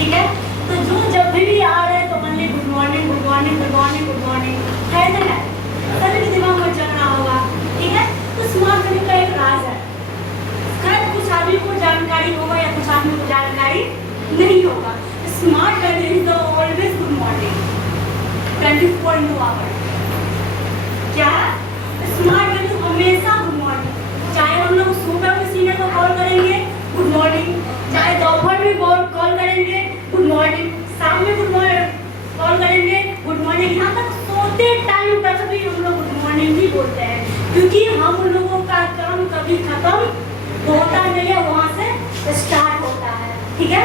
ठीक है। तो जो जब भी आ रहे हैं तो मन good morning good morning good morning good morning है ना, सभी के दिमाग में चल रहा होगा। ठीक है, तो स्मार्ट मनी का एक राज है, शायद कुछ आदमी को जानकारी होगा या कुछ आदमी को जानकारी नहीं होगा। Smart money is the always good morning 24/7। क्या स्मार्ट मनी हमेशा गुड मॉर्निंग, चाहे हम लोग सुबह में सीनियर को कॉल करेंगे गुड मॉर्निंग, चाहे दोपहर में कॉल करेंगे गुड मॉर्निंग, शाम में गुड मॉर्निंग कॉल करेंगे गुड मॉर्निंग, यहाँ तक सोते टाइम तक भी हम लोग गुड मॉर्निंग ही बोलते हैं, क्योंकि हम लोगों का काम कभी खत्म होता नहीं है, वहाँ से स्टार्ट होता है। ठीक है,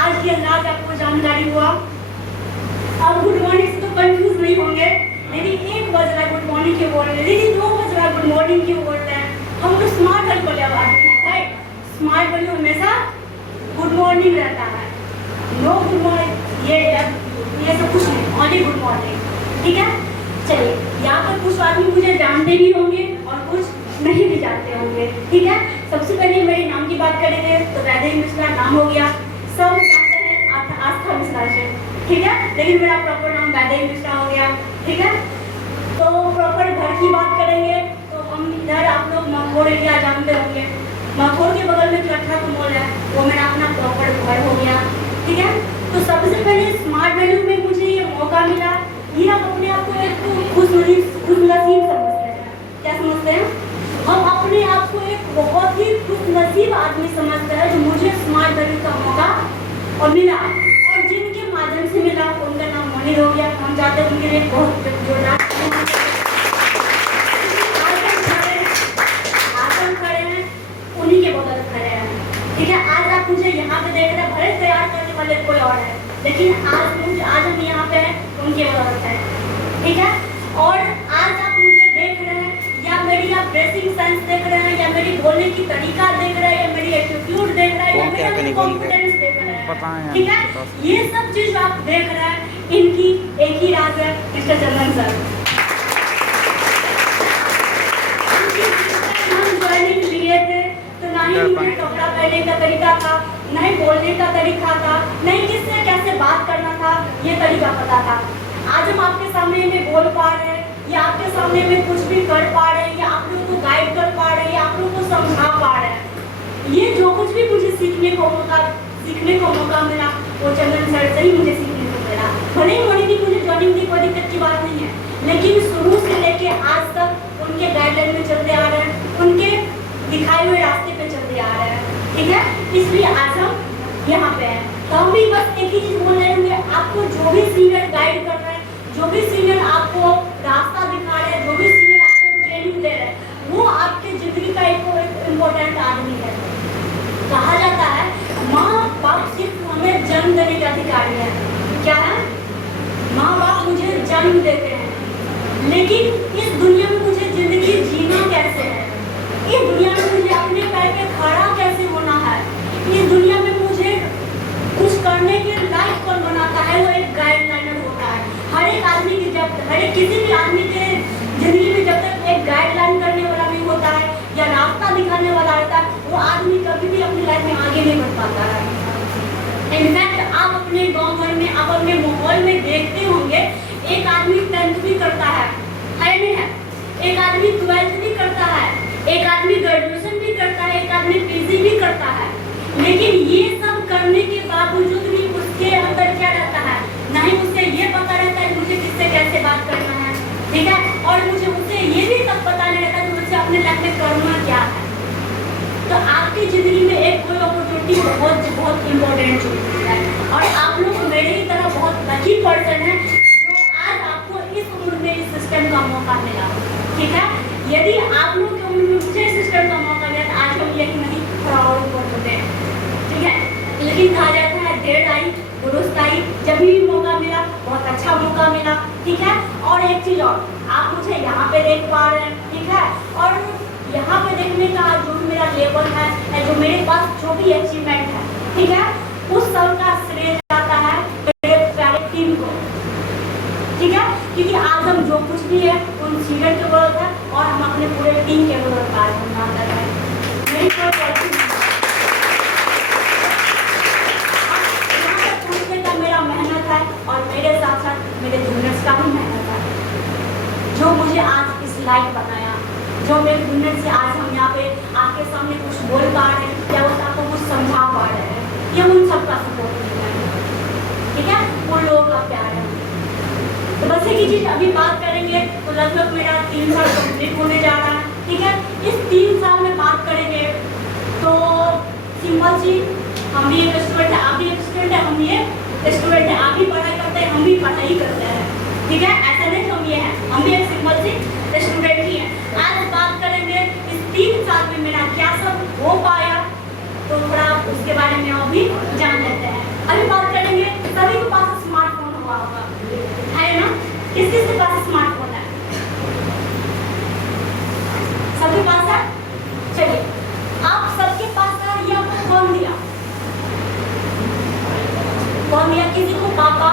आज की अंदाज आपको जानकारी हुआ। अब गुड मॉर्निंग से तो कंफ्यूज नहीं होंगे, लेकिन 1 बज रहा है गुड मॉर्निंग क्यों बोल रहे हैं, लेकिन 2 बज रहा है गुड मॉर्निंग क्यों बोल रहे हैं। हम लोग स्मार्ट वर्ड बोले राइट, स्मार्ट वर्ड हमेशा गुड मॉर्निंग रहता है, नो गुड मॉर्निंग ये सब कुछ नहीं, ओनली गुड मॉर्निंग। ठीक है, चलिए यहाँ पर कुछ आदमी मुझे जानते भी होंगे और कुछ नहीं भी जानते होंगे। ठीक है, सबसे पहले मेरे नाम की बात करेंगे तो वैदेही मिश्रा नाम हो गया, सब जानते हैं आस्था मिश्रा से। ठीक है, लेकिन मेरा प्रॉपर नाम वैदेही मिश्रा हो गया। ठीक है, तो प्रॉपर घर की बात करेंगे तो हम इधर आप लोग मखोर एरिया जानते होंगे, मखोर के बगल में कट्ठा मॉल है, वो मेरा अपना प्रॉपर घर हो गया। ठीक है, तो सबसे पहले स्मार्ट वैल्यू में मुझे ये मौका मिला, ये आप अपने आप को एक खुशनसीब समझते हैं। क्या समझते हैं? हम अपने आप को एक बहुत ही खुशनसीब आदमी समझते हैं जो मुझे स्मार्ट वैल्यू का मौका और मिला, और जिनके माध्यम से मिला उनका नाम मोनिर हो गया। हम चाहते हैं उनके लिए बहुत जोरदार आसन खड़े हैं, उन्हीं के बगल खड़े हैं। ठीक है, आज आप मुझे यहाँ पे देख रहे हैं, भले तैयार करने वाले कोई और है, लेकिन आज हम यहाँ पे हैं उनके बगल है। ठीक है, और आज आप मुझे देख रहे हैं या मेरी आप ड्रेसिंग सेंस देख रहे हैं या मेरी बोलने की तरीका देख रहे हैं या मेरी एटीट्यूड देख रहे हैं या मेरा कॉन्फिडेंस देख रहे हैं। ठीक है, ये सब चीज आप देख रहे हैं, इनकी एक ही राज है, मिस्टर चंदन सर। हम ज्वाइनिंग लिए थे तो ना ही मुझे कपड़ा पहनने का तरीका था, ना ही बोलने का तरीका था, नहीं किससे कैसे बात करना था ये तरीका पता था। आज हम आपके सामने में बोल पा रहे हैं या आपके सामने में कुछ भी कर पा रहे हैं या आप लोगों को गाइड कर पा रहे हैं या आप लोगों को समझा पा रहे हैं, ये जो कुछ भी मुझे सीखने को मौका मिला वो चंदन सर से ही मुझे सीखने को मिला। भले ही मोनी मुझे ज्वाइनिंग की कोई दिक्कत की बात नहीं है, लेकिन शुरू से लेके आज तक उनके गाइडलाइन में चलते आ रहे हैं, उनके दिखाए हुए रास्ते पे चलते आ रहे हैं। ठीक है, इसलिए आज हम यहाँ पे हैं। तो हम भी बस एक ही चीज बोल रहे होंगे, आपको जो भी सीनियर गाइड कर रहे हैं, जो भी सीनियर आपको रास्ता दिखा रहे हैं, जो भी सीनियर आपको ट्रेनिंग दे रहे हैं, वो आपके जिंदगी का एक इम्पोर्टेंट आदमी है। कहा जाता है माँ बाप सिर्फ हमें जन्म देने के अधिकारी है। क्या है? माँ बाप मुझे जन्म देते हैं, लेकिन इस दुनिया में मुझे जिंदगी जीना कैसे है, इस दुनिया में मुझे अपने पैर पे खड़ा कैसे होना है, इस दुनिया में मुझे कुछ करने के लायक कौन बनाता है, वो एक गाइडलाइनर होता है। हर एक आदमी की किसी भी आदमी के जिंदगी में जब तक एक गाइडलाइन करने वाला नहीं होता है या रास्ता दिखाने वाला रहता है, वो आदमी कभी भी अपनी लाइफ में आगे नहीं बढ़ पाता है। इनफैक्ट आप अपने गांव घर में, आप अपने माहौल में देखते होंगे, एक आदमी 10th भी करता है नहीं है, एक आदमी 12th भी करता है, एक आदमी ग्रेजुएशन भी करता है, एक आदमी पीजी भी करता है, लेकिन ये सब करने के बावजूद भी उसके अंदर क्या रहता है, नहीं उसे ये पता रहता है मुझे किससे कैसे बात करना है। ठीक है, और मुझे उसे ये भी तब पता नहीं रहता कि मुझे अपने लाइफ में करना क्या है। तो आपकी जिंदगी में एक कोई अपॉर्चुनिटी बहुत बहुत इम्पोर्टेंट चीज है, और आप लोग मेरे ही तरह बहुत लकी पर्सन है जो आज आपको इस उम्र में इस सिस्टम का मौका मिला। ठीक है, यदि आप लोग की उम्र में मुझे सिस्टम का मौका मिला तो आज हम यही नहीं प्राउड होते हैं। ठीक है, लेकिन कहा जाता है देर आई दुरुस्त आई, जब भी मौका मिला बहुत अच्छा मौका मिला। ठीक है, और एक चीज और, आप मुझे यहाँ पे देख पा रहे हैं। ठीक है, और यहाँ पे देखने का जो भी मेरा लेवल है, जो मेरे पास जो भी अचीवमेंट है, ठीक है, उस सब का श्रेय जाता है मेरे प्यारे टीम को। ठीक है, क्योंकि आज हम जो कुछ भी है उन सीनियर के बदौलत है और हम अपने पूरे टीम के बदौलत आज हम काम कर रहे हैं। मेरी कोई गलती नहीं। लायक बनाया, जो मेरे मिनट से आज हम यहाँ पे आपके सामने कुछ बोल पा रहे हैं या वो आपको कुछ समझा पा रहे हैं, ये उन सबका सपोर्ट मिला है, ठीक है, उन लोगों का प्यार है। तो बस एक ही चीज अभी बात करेंगे, तो लगभग मेरा 3 साल कंप्लीट होने जा रहा है, ठीक है। इस 3 साल में बात करेंगे तो सिंपल सी, हम भी एक स्टूडेंट है, आप भी एक स्टूडेंट है, हम भी एक स्टूडेंट है, आप भी पढ़ाई करते हैं, हम भी पढ़ाई करते हैं, ठीक है, ऐसा नहीं हम ये हैं, हम भी एक सिंपल सी स्टूडेंट ही हैं। आज बात करेंगे इस 3 साल में मेरा क्या सब हो पाया, तो थोड़ा उसके बारे में अभी जान लेते हैं। अभी बात करेंगे, सभी के पास स्मार्टफोन हुआ होगा, है ना? किस किस के पास स्मार्टफोन है? सबके पास है? चलिए, आप सबके पास है, ये आपको कौन दिया? कौन दिया? किसी को पापा,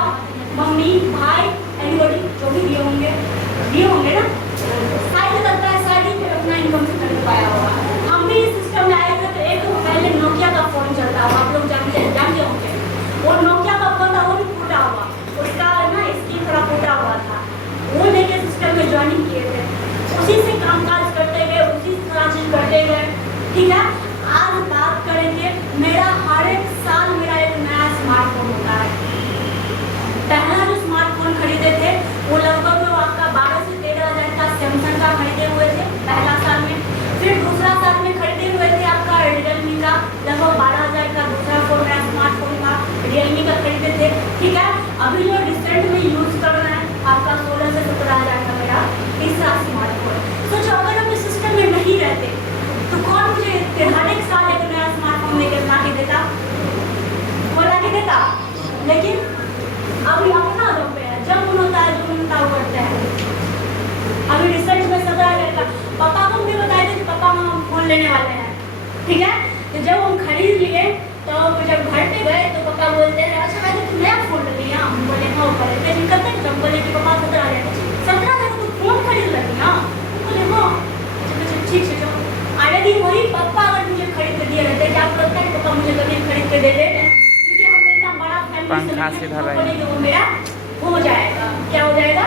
मम्मी, भाई, एनीबॉडी, जो भी दिए होंगे ना? शायद लगता है शायद ही अपना इनकम से कर पाया होगा। हम भी इस सिस्टम में आए थे तो एक तो पहले नोकिया का फोन चलता हुआ, आप लोग जानते होंगे, वो नोकिया का फोन था, वो भी फूटा हुआ, उसका ना स्क्रीन थोड़ा फूटा हुआ था, वो लेके सिस्टम में ज्वाइनिंग किए थे, उसी से कामकाज करते गए, उसी से सारा चीज करते गए, ठीक है। आज बात करेंगे, मेरा हर एक साल मेरा एक नया स्मार्टफोन होता है। पहला जो स्मार्टफोन खरीदे थे वो लगभग आपका 12 से 13 हज़ार का सैमसंग का खरीदे हुए थे पहला साल में। फिर दूसरा साल में खरीदे हुए थे आपका रियलमी का, लगभग 12 हज़ार का दूसरा फोन मेरा स्मार्टफोन था, रियलमी का खरीदे थे, ठीक है। अभी जो रिसेंट में यूज कर रहे हैं आपका 16 से 17 हज़ार का मेरा तीसरा स्मार्टफोन। सोचो अगर हम इस सिस्टम में नहीं रहते तो कौन मुझे हर एक साल एक नया स्मार्टफोन लेकर ला के देता? वो ला के देता, लेकिन अभी अपना दम पे है, जब मन होता है जो मन होता है वो करते हैं। अभी रिसर्च में 17 हज़ार का, पापा को भी बताए थे कि पापा हम फोन लेने वाले हैं, ठीक है। तो जब हम खरीद लिए तो जब घर पे गए तो पापा बोलते हैं अच्छा भाई तुम नया फोन ले लिया? हम बोले हाँ ऊपर लेकिन करते हैं, जब बोले कि पापा 17 हज़ार तुम फोन खरीद लगी? हाँ, बोले हाँ, ठीक है। अरे दी वही पापा अगर मुझे खरीद के दिए रहते, क्या आपको लगता है पापा मुझे कभी खरीद के दे देते? क्योंकि हम इतना बड़ा फैमिली वो मेरा हो जाएगा, क्या हो जाएगा,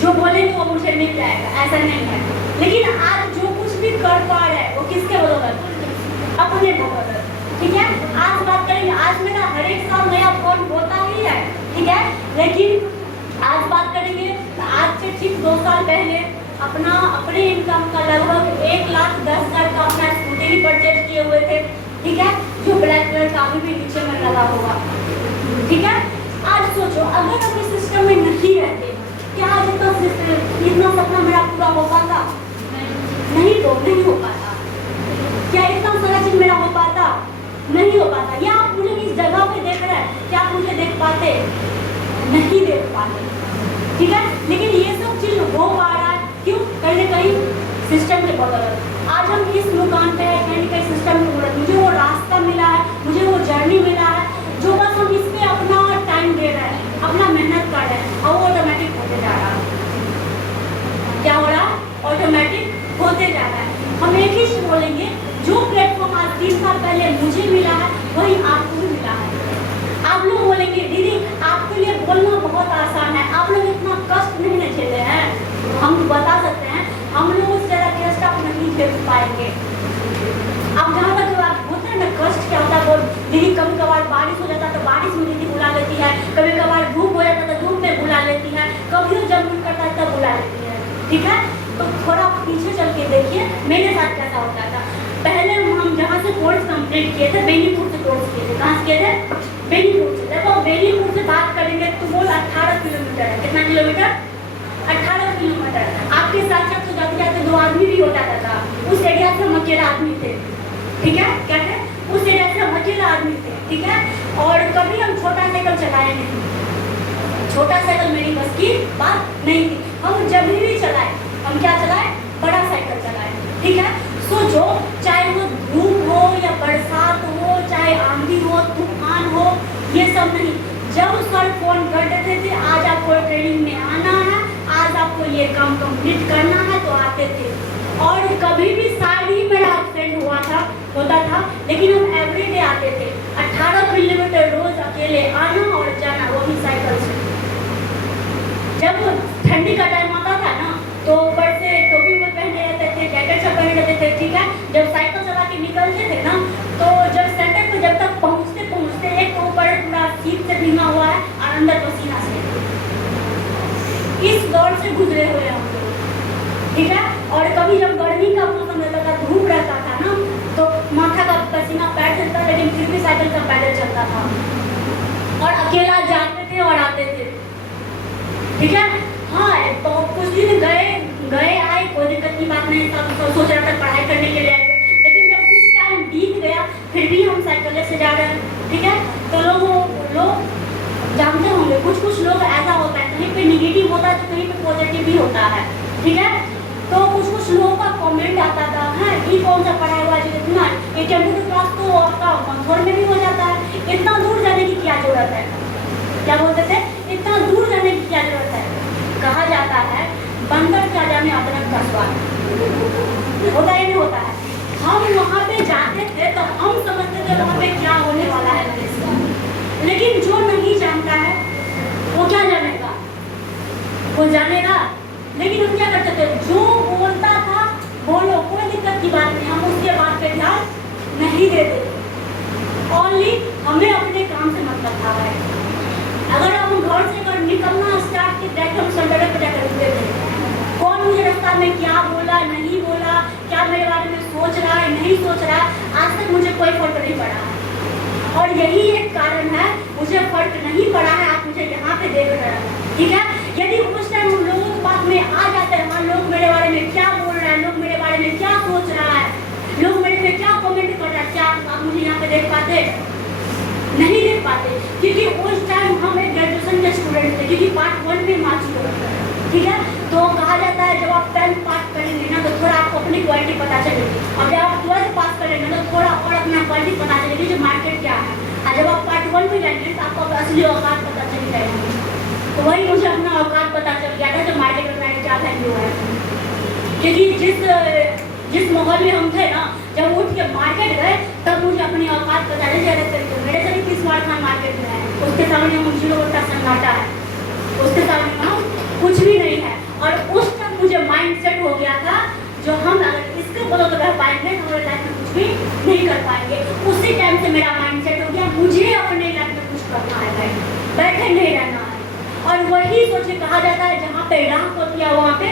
जो बोलेंगे वो मुझे मिल जाएगा, ऐसा नहीं है। लेकिन आज जो कुछ भी कर पा रहे हैं वो किसके बदौलत? अपने बदौलत, ठीक है। आज बात करेंगे, आज मेरा हर एक साल नया फोन होता ही है, ठीक है। लेकिन आज बात करेंगे आज से ठीक 2 साल पहले अपने इनकम का लगभग 1,10,000 का अपना स्कूटी भी परचेज किए हुए थे, ठीक है, जो ब्लैक कलर का अभी भी नीचे में लगा होगा, ठीक है। आज सोचो अगर हम इस सिस्टम में नहीं रहते, क्या आज इतना सपना मेरा पूरा हो पाता? नहीं, तो नहीं हो पाता। क्या इतना सारा चीज मेरा हो पाता? नहीं हो पाता। या आप मुझे इस जगह पे देख रहे हैं, क्या आप मुझे देख पाते? नहीं देख पाते, ठीक है। लेकिन ये सब चीज हो पा रहा है क्यों? कहीं ना कहीं सिस्टम के बदौलत। आज हम इस मुकाम पे है कहीं ना कहीं सिस्टम की मदद, मुझे वो रास्ता मिला है, मुझे वो जर्नी मिला है, जो बस हम इस पे अपना टाइम दे रहे हैं, अपना मेहनत कर रहे हैं और वो ऑटोमेटिक होते जा रहा है। क्या हो रहा है? ऑटोमेटिक होते जा रहा है। हम एक ही चीज बोलेंगे, जो प्लेटफॉर्म आज 3 साल पहले मुझे मिला है वही आपको भी मिला है। आप लोग बोलेंगे दीदी आपके लिए बोलना बहुत आसान है, आप लोग इतना कष्ट नहीं न झेले हैं। हम बता सकते हैं हम लोग उस तरह कष्ट आप नहीं झेल पाएंगे। अब जहाँ तक बात होता है ना कष्ट क्या होता है, बोल दीदी कभी कभार बारिश हो जाता है तो बारिश में दीदी बुला लेती है, कभी कभार धूप हो जाता है तो धूप में बुला लेती है, कभी जब मन करता है तब बुला लेती है, ठीक है। तो थोड़ा पीछे चल के देखिए मेरे साथ कैसा होता था। पहले हम जहाँ से कोर्स कंप्लीट किए थे, बेनीपुर से कोर्स किए थे। कहाँ से किए थे? बेनीपुर से। देखो बेनीपुर से बात करेंगे तो बोल 18 किलोमीटर है। कितना किलोमीटर? 18 किलोमीटर। आपके साथ साथ तो जाते जाते 2 आदमी भी हो जाता था। उस एरिया से हम अकेला आदमी थे, ठीक है। क्या थे? उस एरिया से हम अकेला आदमी थे, ठीक है। और कभी हम छोटा साइकिल चलाए नहीं, छोटा साइकिल मेरी बस की बात नहीं थी। हम जब भी चलाए, हम क्या चलाए? बड़ा साइकिल चलाए, ठीक है। सोचो चाहे वो धूप हो या बरसात हो, चाहे आंधी हो, तूफान हो, ये सब नहीं। जब सर फोन कर देते थे आज आपको ट्रेनिंग में आना है, आज आपको ये काम कंप्लीट करना है, तो आते थे। और कभी भी शायद ही मेरा एक्सीडेंट होता था, लेकिन हम एवरीडे आते थे। 18 किलोमीटर रोज अकेले आना और जाना, वो भी साइकिल से। जब ठंडी का टाइम आता था ना तो ऊपर से टोपी लेकिन फिर भी साइकिल का पैदल चलता था और अकेला जाते थे और आते थे। ठीक है, हाँ तो कुछ दिन गए आए, कोई दिक्कत की बात नहीं, सब सोच रहा था पढ़ाई करने के लिए, लेकिन जब कुछ टाइम बीत गया फिर भी हम साइकिल से जा रहे हैं। ठीक है, तो लोग जानते होंगे कुछ लोग ऐसा होता है, कहीं पे निगेटिव होता है तो कहीं पे पॉजिटिव भी होता है। ठीक है, तो कुछ लोगों का कमेंट आता था, है ये कौन सा पढ़ा हुआ है इतना, ये कंप्यूटर क्लास तो आपका मंथौर में भी हो जाता है, इतना दूर जाने की क्या जरूरत है। क्या बोलते थे, इतना दूर जाने की क्या जरूरत है। कहा जाता है बंदर क्या जाने अदरक का स्वाद, होता ही नहीं होता है। हम वहाँ पे जाते थे तो हम समझते थे वहाँ पे क्या होने वाला है, लेकिन जो नहीं जानता है वो क्या जानेगा, वो जानेगा। लेकिन हम क्या करते थे, जो बोलता था बोलो, कोई दिक्कत की बात नहीं, हम उसके बात पे ध्यान नहीं देते। ओनली हमें अपने काम से मतलब था भाई। अगर हम घर से अगर निकलना स्टार्ट किए डायरेक्ट हम सैटरडे पे जाकर रुकते थे, कौन मुझे रास्ता में क्या बोला नहीं बोला, क्या मेरे बारे में सोच रहा है नहीं सोच रहा है, आज तक मुझे कोई फर्क नहीं पड़ा है। और यही एक कारण है मुझे फर्क नहीं पड़ा है, आप मुझे यहाँ पे देख रहे हैं। ठीक है, यदि उस टाइम लोगों की बात में आ जाते हैं, हाँ लोग मेरे बारे में क्या बोल रहा है, लोग मेरे बारे में क्या सोच रहा है, लोग मेरे में क्या कमेंट कर रहा है, क्या आप मुझे यहाँ पे देख पाते, नहीं देख पाते, क्योंकि उस टाइम हम एक ग्रेजुएशन के स्टूडेंट थे, क्योंकि पार्ट 1 में मार्क्स होता है। ठीक है, तो कहा जाता है जब आप 10th पास करेंगे ना तो थोड़ा आपको अपनी क्वालिटी पता चलेगी, और जब आप 12th पास करेंगे तो थोड़ा और अपना क्वालिटी पता चलेगी जो मार्केट क्या है। और जब आप पार्ट 1 में जाएंगे तो आपको असली औकात पता चली जाएगी। तो वही मुझे अपना औकात पता चल गया था जो मार्केट में मेरी क्या वैल्यू है, क्योंकि जिस माहौल में हम थे ना, जब उठ के मार्केट गए तब मुझे अपनी औकात पता चली। मेरे से भी स्मार्ट खान मार्केट में है, उसके सामने हम जीरो का सन्नाटा है, उसके सामने हम कुछ भी नहीं है। और उस टाइम मुझे माइंड सेट हो गया था जो हम अगर इसके बदौलत रह पाएंगे हमारे लाइफ में कुछ भी नहीं कर पाएंगे। उसी टाइम से मेरा माइंड सेट हो गया मुझे अपने लाइफ में कुछ करना है, बैठे नहीं रहना है। और वही सोचे, कहा जाता है जहाँ पे राह होती है वहाँ पे,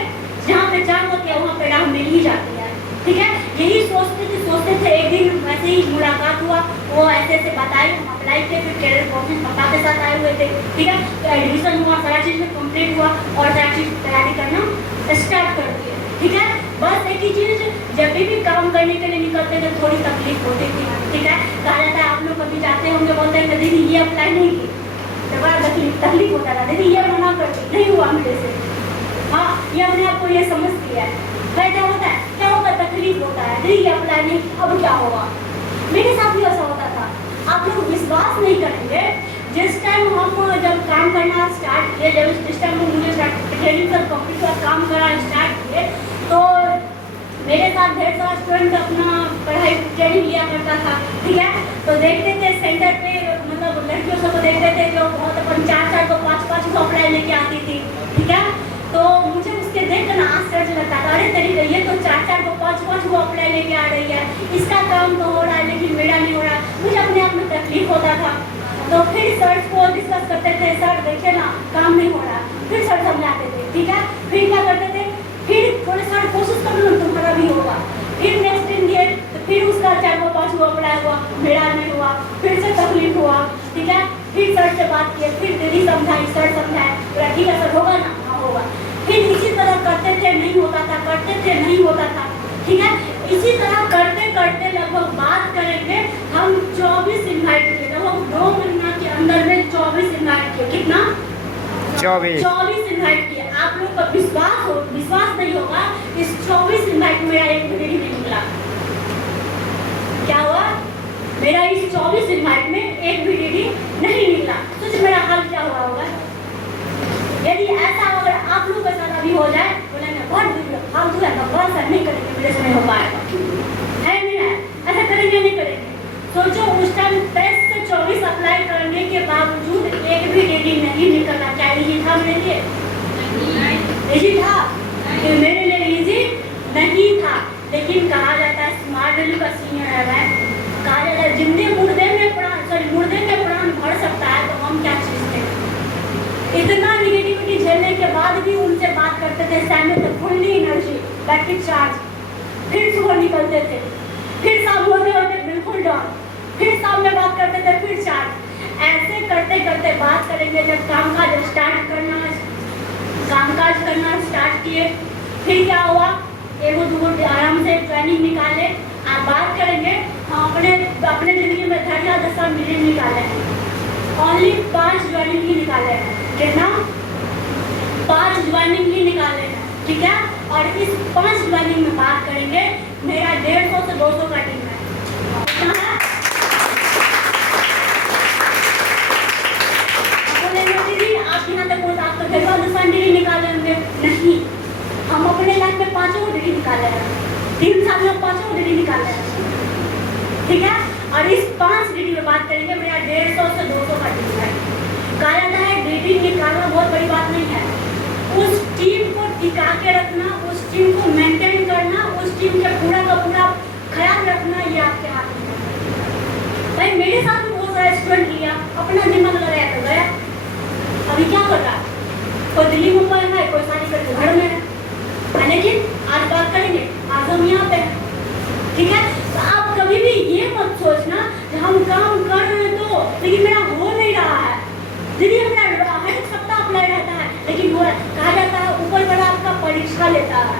जहाँ पे चाह होती है वहाँ पे राह मिल ही जाती है। ठीक है, यही सोचते थे। एक दिन वैसे ही मुलाकात हुआ, वो ऐसे बताए, हम अप्लाई किए, फिर कैरियर काउंसलिंग पापा के साथ आए हुए थे। ठीक है, तो एडमिशन हुआ, सारा चीज़ में कंप्लीट हुआ और सारा चीज़ तैयारी करना स्टार्ट कर दिए। ठीक है, बस एक ही चीज़, जब भी काम करने के लिए निकलते थे थोड़ी तकलीफ होती थी। ठीक है, कहा जाता है आप लोग कभी जाते होंगे, बोलते हैं दीदी ये अप्लाई नहीं की, तो बड़ा तकलीफ होता था, दीदी ये मना करती, नहीं हुआ मेरे से, हाँ ये अपने आप को ये समझती है। क्या होता है, क्या होता है, तकलीफ होता है, दीदी ये अप्लाई नहीं, अब क्या होगा। मेरे साथ भी ऐसा होता था। आप लोग विश्वास नहीं करेंगे, जिस टाइम हम जब काम करना स्टार्ट किए, जब जिस टाइम मुझे ट्रेनिंग कर कंप्यूटर काम करना स्टार्ट किए, तो मेरे साथ ढेर सारा स्टूडेंट अपना पढ़ाई ट्रेनिंग लिया करता था। ठीक है, तो देखते थे सेंटर पे, मतलब लड़कियों सबको देखते थे जो बहुत अपन 4-4 को 5-5 को अप्लाई लेके आती थी। ठीक है, तो मुझे उसके देख कर आश्चर्य लगता था, अरे तेरी ये तो 4-4 को 5-5 को अप्लाई लेके आ रही है, इसका काम तो हो रहा है लेकिन मेरा नहीं हो रहा। मुझे अपने आप में तकलीफ होता था। तो फिर सर को डिस्कस करते थे, सर देखिए ना काम नहीं हो रहा, फिर सर समझाते थे। ठीक है, फिर क्या करते थे, फिर थोड़े सर कोशिश कर लो तुम्हारा भी होगा। फिर नेक्स्ट दिन दिए तो फिर उसका 4 को 5 को अप्लाई हुआ, मेरा नहीं हुआ, फिर से तकलीफ हुआ। ठीक है, फिर सर से बात किए, फिर दीदी समझाई, सर समझाए, बोला ठीक है सर होगा ना, हाँ होगा। फिर इसी तरह करते थे, नहीं होता था, करते थे, नहीं होता था। ठीक है, इसी तरह करते करते लगभग बात करेंगे हम 24 इन्वाइट किए, लगभग 2 महीना के अंदर में 24 इन्वाइट किए। कितना? 24 इन्वाइट किए। आप लोग का विश्वास नहीं होगा, इस 24 इन्वाइट में मेरा एक भी नहीं निकला। क्या हुआ? मेरा इस 24 इन्वाइट में एक भी नहीं निकला। सोच मेरा हाल क्या हुआ होगा। यदि ऐसा अगर आप लोग के साथ अभी हो जाए, बोलेंगे बहुत फालतू है, भगवान सर नहीं करेंगे, मेरे से नहीं हो पाएगा, है नहीं है, ऐसा करेंगे नहीं करेंगे। सोचो उस टाइम 23 से 24 अप्लाई करने के बावजूद एक भी डिग्री नहीं निकला। क्या इजी था मेरे लिए? इजी था? मेरे लिए इजी नहीं था। लेकिन कहा जाता है स्मार्ट वैल्यू का सीनियर है मैं, कहा जाता है जिंदे मुर्दे में प्राण भर सकता है, तो हम क्या चीज थे। इतना निगेटिविटी झेलने के बाद भी उनसे बात करते थे, सैंडल तो फुल्ली एनर्जी, बैटरी चार्ज, फिर सुबह निकलते थे, फिर शाम होते होते बिल्कुल डाउन। फिर शाम में बात करते थे, फिर चाट। ऐसे करते करते बात करेंगे। जब कामकाज करना स्टार्ट किए, फिर क्या हुआ, एगो दूगो आराम से ट्रेनिंग निकाले। आप बात करेंगे, हम अपने जिंदगी में 10 मिलियन निकाले हैं, ओनली 5 ज्वाइनिंग ही निकाले हैं। कितना? 5 ज्वाइनिंग ही निकाले हैं, ठीक है। और इस 5 ज्वाइनिंग में बात करेंगे, मेरा 150 से 200 का टीम है। कितना है? दीदी आप यहाँ तक बोलते, आप तो 10 डिग्री निकाले होंगे। नहीं, हम अपने लाइफ में 5 डिग्री निकाले हैं, 3 साल में 5 डिग्री निकाले हैं, ठीक है। और इस 5 डिग्री में बात करेंगे, मेरा 150 से 200 का टीम है। कहा जाता है डिग्री निकालना बहुत बड़ी बात नहीं है, उस टीम को टिका के रखना, उस टीम को मेंटेन करना, उस टीम का पूरा ख्याल रखना, ये आपके हाथ में है। भाई मेरे साथ भी बहुत सारा स्टूडेंट लिया, अपना दिमाग लगाया तो गया। अभी क्या कर रहा है, कोई दिल्ली मुंबई है, कोई शादी करके घर में है। लेकिन आज बात करेंगे, आज हम यहाँ पे हैं, ठीक है। तो आप कभी भी ये मत सोचना कि हम काम कर रहे हैं तो, लेकिन मेरा हो नहीं रहा है। दीदी मेरा हर एक सप्ताह अप्लाई रहता है, लेकिन वो कहा जाता है ऊपर वाला आपका परीक्षा लेता है,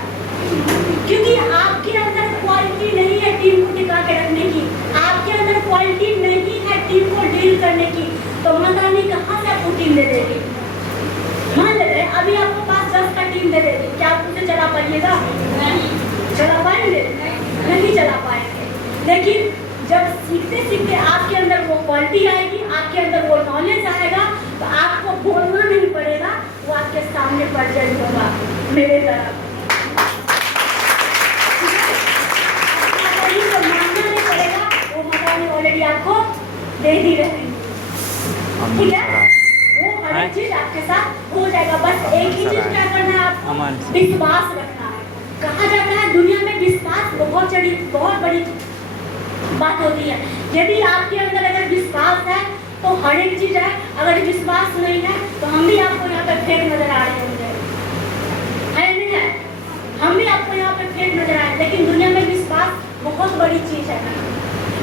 क्योंकि आपके अंदर क्वालिटी नहीं है टीम को टिका के रखने की, आपके अंदर क्वालिटी नहीं है टीम को डील करने की। तो माता रानी कहाँ से आपको टीम दे देगी? मान लेते हैं अभी आपको पास 10 का टीम दे देगी, क्या आप उसे चला पाइएगा? नहीं चला पाएंगे, नहीं चला पाएंगे। लेकिन जब सीखते सीखते आपके अंदर वो क्वालिटी आएगी, आपके अंदर वो नॉलेज आएगा, तो आपको बोलना नहीं पड़ेगा, वो आपके सामने प्रेजेंट होगा। मेरे तरफ मानना नहीं पड़ेगा, वो माता रानी ऑलरेडी आपको दे ही रहेंगे, ठीक है। वो हर एक चीज आपके साथ हो जाएगा। बस एक ही चीज क्या करना है आपको, विश्वास रखना है। कहा जाता है दुनिया में विश्वास बहुत बड़ी बात होती है। यदि आपके अंदर अगर विश्वास है तो हर एक चीज है, अगर विश्वास नहीं है तो हम भी आपको यहाँ पे फेक नजर आ रहे होंगे, है नहीं है? हम भी आपको यहाँ पे फेक नजर आए, लेकिन दुनिया में विश्वास बहुत बड़ी चीज है।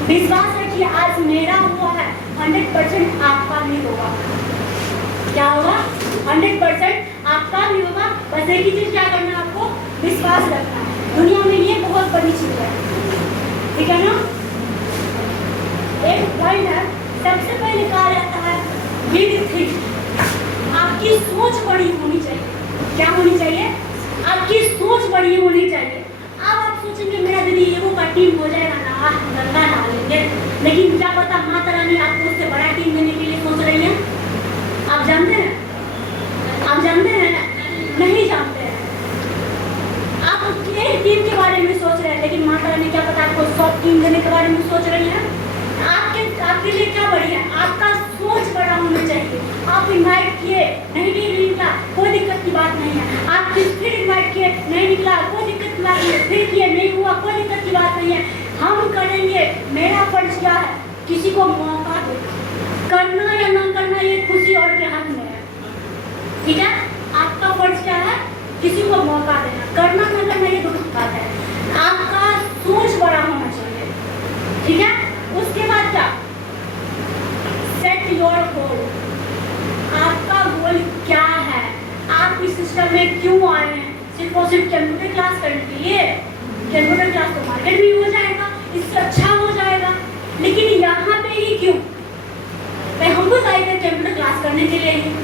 विश्वास रखिए, आज मेरा हुआ है, 100% आपका भी होगा। क्या होगा? 100% आपका भी होगा। बस एक ही चीज क्या करना है आपको, विश्वास रखना है। दुनिया में ये बहुत बड़ी चीज है, ठीक है ना। एक पॉइंट है, सबसे पहले कहा जाता है बिग थिंक। आपकी सोच बड़ी होनी चाहिए। क्या होनी चाहिए? आपकी सोच बड़ी होनी चाहिए। अब आप सोचेंगे मेरा दीदी एगो का टीम हो जाएगा ना, गंगा डाल लेंगे, लेकिन क्या पता माता रानी आपको उससे बड़ा टीम देने के लिए सोच रही है। आप जानते हैं? आप जानते हैं? नहीं जानते हैं। आप एक टीम के बारे में सोच रहे हैं, लेकिन माता रानी क्या पता आपको 100 टीम देने के बारे में सोच रही है। आपके लिए क्या बड़ी है? आपका सोच बड़ा होना चाहिए। आप इन्वाइट किए, नहीं निकला, कोई दिक्कत की बात नहीं है। आप फिर इन्वाइट किए, नहीं निकला, कोई दिक्कत की बात नहीं है। फिर किए, नहीं हुआ, कोई दिक्कत की बात नहीं है। हम करेंगे। मेरा फर्ज क्या है? किसी को मौका दो। करना या ना करना ये खुशी और के हाथ में है, ठीक है। आपका फर्ज क्या है? किसी को मौका देना। करना ना करना ये दूसरी बात है। आपका सोच बड़ा होना चाहिए, ठीक है। उसके बाद क्या? Set your goal. आपका गोल क्या है? आप इस सिस्टम में क्यों आए हैं? सिर्फ और सिर्फ कंप्यूटर क्लास करने के लिए? कंप्यूटर क्लास तो मार्केट में हो जाएगा, इससे अच्छा हो जाएगा, लेकिन यहाँ पे ही क्यों? भाई हम भी आए थे कंप्यूटर क्लास करने के लिए ही,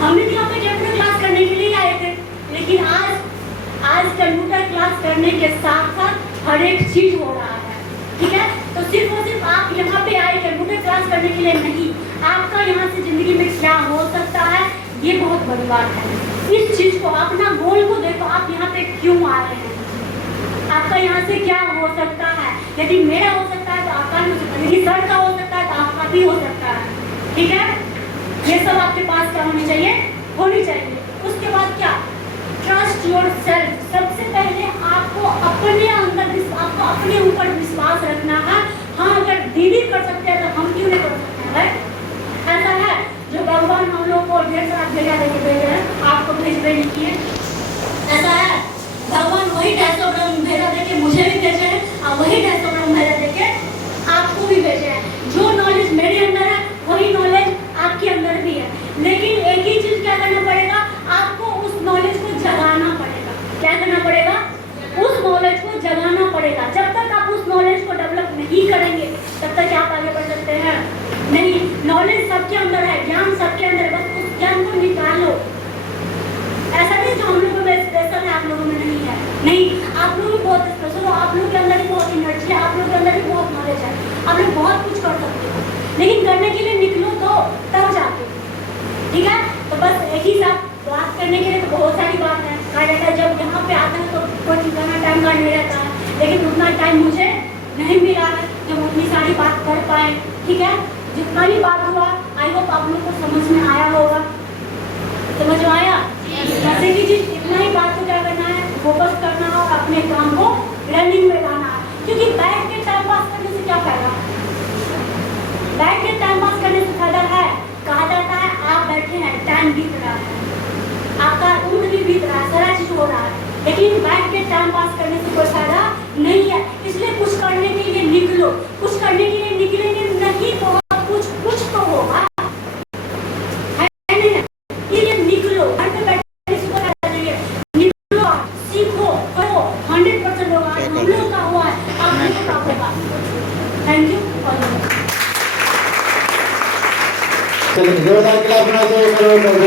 हम भी यहाँ पे कंप्यूटर क्लास करने के लिए आए थे, लेकिन आज कंप्यूटर क्लास करने के साथ साथ हर एक चीज हो रहा है, ठीक है। तो सिर्फ और सिर्फ आप यहाँ पे आए कंप्यूटर क्लास करने के लिए नहीं, आपका यहाँ से जिंदगी में क्या हो सकता है ये बहुत बड़ी बात है। इस चीज को, अपना गोल को देखो, आप यहाँ पे क्यों आ रहे हैं, आपका यहाँ से क्या हो सकता है। यदि मेरा हो सकता है तो आपका भी हो सकता है, यदि सर का हो सकता है तो आपका भी हो सकता है, ठीक है। ये सब आपके पास क्या होनी चाहिए। उसके बाद क्या? Trust your self. सबसे पहले आपको अपने अंदर, आपको अपने ऊपर विश्वास रखना है। हाँ, अगर दीदी कर सकते हैं तो हम क्यों नहीं कर सकते हैं? ऐसा है जो भगवान हम लोग को ढेर सारा भेजा देके भेजे हैं, आपको भेजबे नहीं किए। ऐसा है भगवान वही 250 ग्राम भेजा देके मुझे भी भेजे हैं, और वही 250 ग्राम भेजा देके आपको भी भेजे। सबके अंदर है, ज्ञान सबके अंदर है, बस उस ज्ञान को निकालो। ऐसा नहीं जो हम लोगों में स्पेशल है, आप लोगों में नहीं है, नहीं, आप लोग भी बहुत स्पेशल हो, आप लोगों के अंदर भी बहुत एनर्जी है, आप लोगों के अंदर भी बहुत नॉलेज है, आप लोग बहुत कुछ कर सकते हो, लेकिन करने के लिए निकलो तो तब जाके, ठीक है। तो बस एक ही साथ बात करने के लिए तो बहुत सारी बात है, कहा जाता है जब यहाँ पे आते हैं तो कुछ उतना टाइम का नहीं रहता है, लेकिन उतना टाइम मुझे नहीं मिला है जब उतनी सारी बात कर पाए, ठीक है। जितना भी बात हुआ आई होप आप लोग को समझ में आया होगा, समझ में आया। जैसे कि जिस इतना ही बात को क्या करना है, फोकस करना है और अपने काम को रनिंग में लाना है, क्योंकि बैठ के टाइम पास करने से क्या फायदा, बैठ के टाइम पास करने से फायदा है, कहा जाता है आप बैठे हैं टाइम बीत रहा है, आपका उम्र भी बीत रहा है, सारा चीज हो रहा है, लेकिन बैठ के टाइम पास करने से कोई फायदा नहीं है। इसलिए कुछ करने के लिए निकलो, कुछ करने के लिए निकलेंगे नहीं बहुत कुछ तो होगा, है नहीं, इसलिए निकलो, घर पे बैठने से कोई फायदा नहीं है, निकलो, सीखो, करो, 100% होगा, हम लोग का हुआ है, आप लोगों का होगा। Thank you. चलिए जोरदार क्लास बना दो।